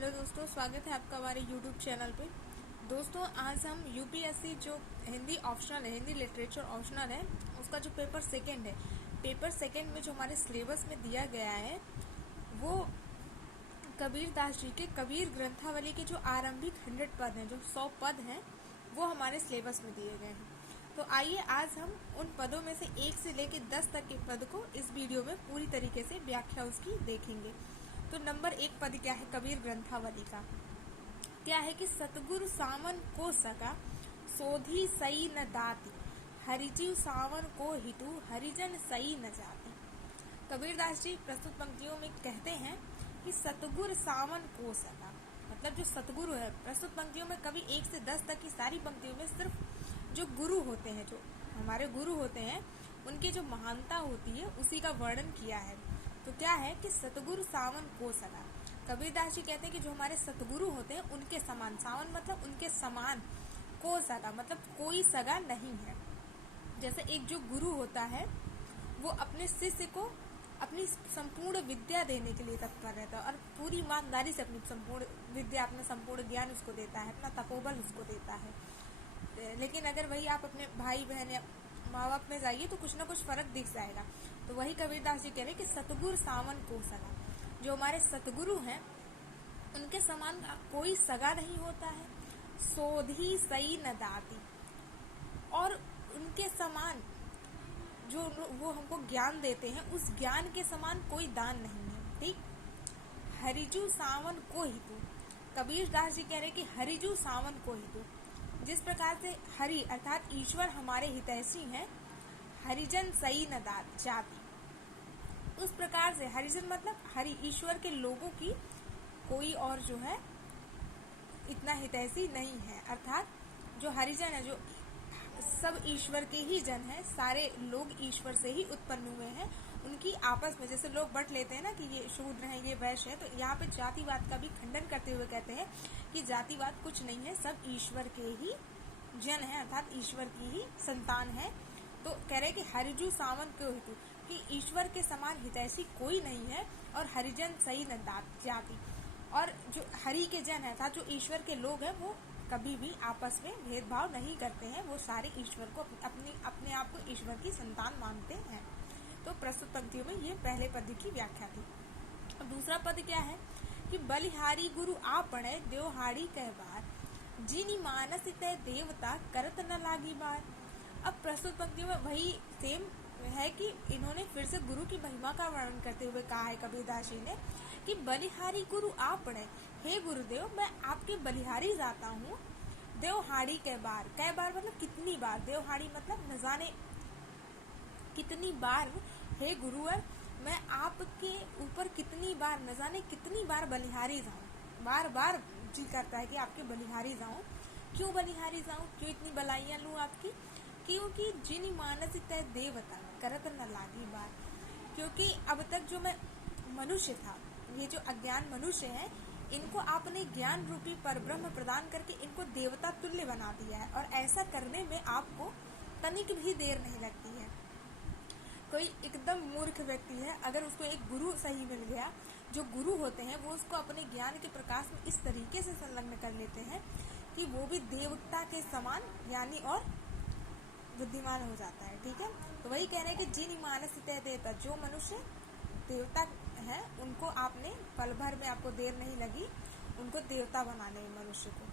Hello दोस्तों, स्वागत है आपका हमारे यूट्यूब चैनल पे। दोस्तों, आज हम यूपीएससी जो हिंदी ऑप्शनल है, हिंदी लिटरेचर ऑप्शनल है, उसका जो पेपर सेकंड है, पेपर सेकंड में जो हमारे सिलेबस में दिया गया है वो कबीर दास जी के कबीर ग्रंथावली के जो आरंभिक 100 पद हैं, जो 100 पद हैं, वो हमारे सिलेबस में दिए गए हैं। तो आइए आज हम उन पदों में से 1 से लेकर 10 तक के पद को इस वीडियो में पूरी तरीके से व्याख्या उसकी देखेंगे। तो नंबर 1 पद क्या है कबीर ग्रंथावली का? क्या है कि सतगुरु सावन को सका, सोधी सई न दाती, हरिजीव सावन को हितु, हरिजन सई न जाती। कबीरदास जी प्रस्तुत पंक्तियों में कहते हैं कि सतगुरु सावन को सका, मतलब जो सतगुरु है, प्रस्तुत पंक्तियों में कभी 1 से 10 तक की सारी पंक्तियों में सिर्फ जो गुरु होते हैं, जो हमारे गुरु होते हैं, उनकी जो महानता होती है उसी का वर्णन किया है। तो क्या है कि सतगुरु सावन को सगा। कबीरदास जी कहते हैं कि जो हमारे सतगुरु होते हैं उनके समान, सावन मतलब उनके समान, को सगा मतलब कोई सगा नहीं है। जैसे एक जो गुरु होता है वो अपने शिष्य को अपनी संपूर्ण विद्या देने के लिए तत्पर रहता है और पूरी ईमानदारी से अपनी संपूर्ण विद्या, अपना संपूर्ण ज्ञान उसको देता है, अपना तपोबल उसको देता है। लेकिन अगर वही आप अपने भाई बहन या माँ बाप में जाइए तो कुछ ना कुछ फर्क दिख जाएगा। तो वही कबीरदास जी कह रहे हैं कि सतगुरु सावन को सगा। जो हमारे सतगुरु हैं उनके समान कोई सगा नहीं होता है। सोधी सई न दाती, और उनके समान जो वो हमको ज्ञान देते हैं उस ज्ञान के समान कोई दान नहीं है। ठीक। हरिजू सावन को हितु, कबीरदास जी कह रहे हैं कि हरिजू सावन को हितु, जिस प्रकार से हरि अर्थात ईश्वर हमारे हितैषी हैं, हरिजन सई न जाति, उस प्रकार से हरिजन मतलब हरि ईश्वर के लोगों की कोई और जो है इतना हितैषी नहीं है। अर्थात जो हरिजन है, जो सब ईश्वर के ही जन है, सारे लोग ईश्वर से ही उत्पन्न हुए हैं, उनकी आपस में जैसे लोग बट लेते हैं ना कि ये शूद्र है, ये वैश्य है, तो यहाँ पे जातिवाद का भी खंडन करते हुए कहते हैं कि जातिवाद कुछ नहीं है, सब ईश्वर के ही जन है, अर्थात ईश्वर की ही संतान है। तो कह रहे कि हरिजू सावन क्यों हेतु, कि ईश्वर के समान हितैषी कोई नहीं है, और हरिजन सही न जाति, और जो हरि के जन है अर्थात जो ईश्वर के लोग हैं वो कभी भी आपस में भेदभाव नहीं करते हैं, वो सारे ईश्वर को अपने आप को ईश्वर की संतान मानते हैं। तो प्रस्तुत पंक्तियों में ये पहले पद की व्याख्या थी। और दूसरा पद क्या है कि बलिहारी गुरु आपणे, देवहाड़ी कह बार, जिनी मानस तय देवता, करत न लागी बार। अब प्रस्तुत पंक्तियों में वही सेम है कि इन्होंने फिर से गुरु की महिमा का वर्णन करते हुए कहा है कबीरदास जी ने कि बलिहारी गुरु आपणे, हे गुरुदेव मैं आपके बलिहारी जाता हूँ, देवहाड़ी कह बार मतलब कितनी बार, देवहाड़ी मतलब न जाने कितनी बार, हे गुरुवर मैं आपके ऊपर कितनी बार, न जाने कितनी बार बलिहारी जाऊं। बार बार जी करता है कि आपके बलिहारी जाऊं। क्यों बलिहारी जाऊं, क्यों इतनी बलाइयां लूं आपकी? क्योंकि जिनी मानस तय देवता, करत न लागी बार। क्योंकि अब तक जो मैं मनुष्य था, ये जो अज्ञान मनुष्य है, इनको आपने ज्ञान रूपी परब्रह्म प्रदान करके इनको देवता तुल्य बना दिया है, और ऐसा करने में आपको तनिक भी देर नहीं लगती है। कोई एकदम मूर्ख व्यक्ति है, अगर उसको एक गुरु सही मिल गया, जो गुरु होते हैं वो उसको अपने ज्ञान के प्रकाश में इस तरीके से संलग्न कर लेते हैं कि वो भी देवता के समान ज्ञानी और बुद्धिमान हो जाता है। ठीक है। तो वही कह रहे हैं कि जिन मानस तय देवता, जो मनुष्य देवता है उनको आपने पल भर में, आपको देर नहीं लगी उनको देवता बनाने में मनुष्य को।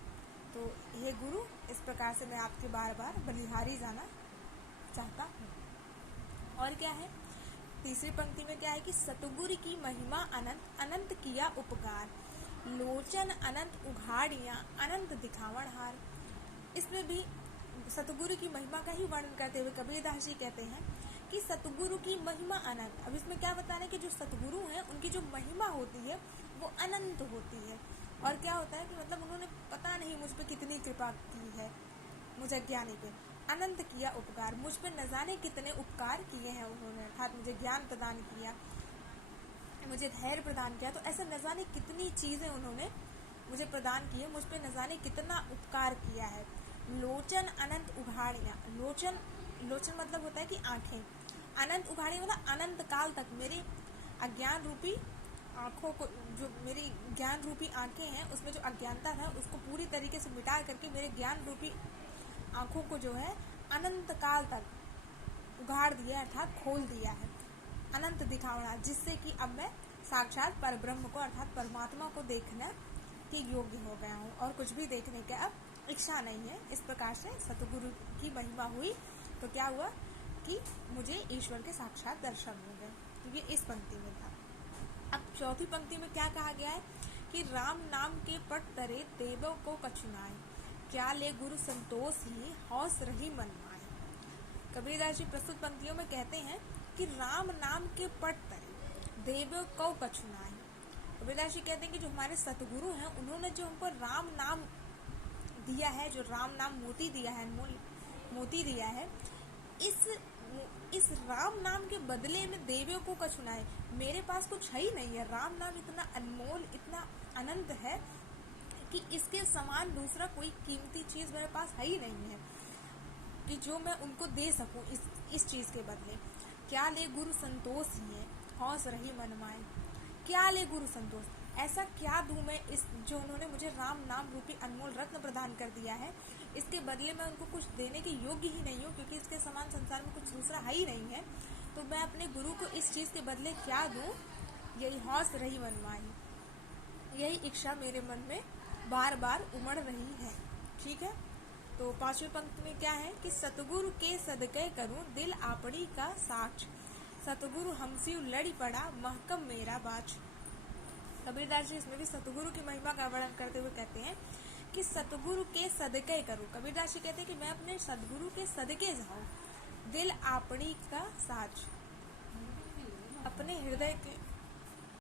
तो ये गुरु, इस प्रकार से मैं आपके बार बार बलिहारी जाना चाहता हूँ। और क्या है तीसरी पंक्ति में, क्या है कि सतगुरु की महिमा अनंत, अनंत किया उपकार, लोचन अनंत उघाड़ियां, अनंत दिखावण हार। इसमें भी सतगुरु की महिमा का ही वर्णन करते हुए कबीरदास जी कहते हैं कि सतगुरु की महिमा अनंत। अब इसमें क्या बता रहे हैं कि जो सतगुरु हैं उनकी जो महिमा होती है वो अनंत होती है। और क्या होता है कि मतलब उन्होंने पता नहीं मुझ पर कितनी कृपा की है, मुझे ज्ञानी पे अनंत किया उपकार, मुझ पर न जाने कितने उपकार किए हैं उन्होंने, अर्थात मुझे ज्ञान प्रदान किया, मुझे धैर्य प्रदान किया। तो ऐसे न जाने कितनी चीजें उन्होंने मुझे प्रदान की है, मुझ पर न जाने कितना उपकार किया है। लोचन अनंत उघाड़ियां, लोचन मतलब होता है कि आंखें, अनंत उघाड़ी मतलब अनंत काल तक मेरे अज्ञान रूपी आँखों को, जो मेरी ज्ञान रूपी आँखें हैं उसमें जो अज्ञानता है उसको पूरी तरीके से मिटा करके मेरे ज्ञान रूपी आँखों को जो है अनंत काल तक उघाड़ दिया, अर्थात खोल दिया है, अनंत दिखावना, जिससे कि अब मैं साक्षात परब्रह्म को अर्थात परमात्मा को देखने के योग्य हो गया हूँ और कुछ भी देखने की अब इच्छा नहीं है। इस प्रकार से सतगुरु की महिमा हुई तो क्या हुआ कि मुझे ईश्वर के साक्षात दर्शन हो गए। तो ये इस पंक्ति में था। अब चौथी पंक्ति में क्या कहा गया है कि राम नाम के पट तरे देवों को कछुनाए, क्या ले गुरु संतोष ही हौस रही मन माए। कबीरदास जी प्रस्तुत पंक्तियों में कहते हैं कि राम नाम के पट तरे देवों को कछुनाए। कबीरदास जी कहते हैं कि जो हमारे सतगुरु हैं उन्होंने जो हमको राम नाम दिया है, जो राम नाम मोती दिया है, अनमोल मोती दिया है, इस राम नाम के बदले में देवियों को कछुनाए। मेरे पास कुछ है ही नहीं है, राम नाम इतना अनमोल, इतना अनंत है कि इसके समान दूसरा कोई कीमती चीज मेरे पास है ही नहीं है कि जो मैं उनको दे सकूं इस चीज के बदले। क्या ले गुरु संतोष ही है हौस रही मन माए। क्या ले गुरु संतोष, ऐसा क्या दूं मैं इस जो उन्होंने मुझे राम नाम रूपी अनमोल रत्न प्रदान कर दिया है, इसके बदले में उनको कुछ देने के योग्य ही नहीं हूँ, क्योंकि इसके समान संसार में कुछ दूसरा है ही नहीं है। तो मैं अपने गुरु को इस चीज के बदले क्या दूं, यही हौस रही मन माई, यही इच्छा मेरे मन में बार बार उमड़ रही है। ठीक है, तो पांचवी पंक्ति में क्या है कि सतगुरु के सदके करूं दिल आपड़ी का साक्ष, सतगुरु हमसे लड़ी पड़ा महकम मेरा बाच। कबीरदास जी इसमें भी सतगुरु की महिमा का वर्णन करते हुए कहते हैं कि सतगुरु के सदके करूं। कबीरदास जी कहते हैं कि मैं अपने सदगुरु के सदके जाऊं, दिल आपड़ी का साच, अपने हृदय के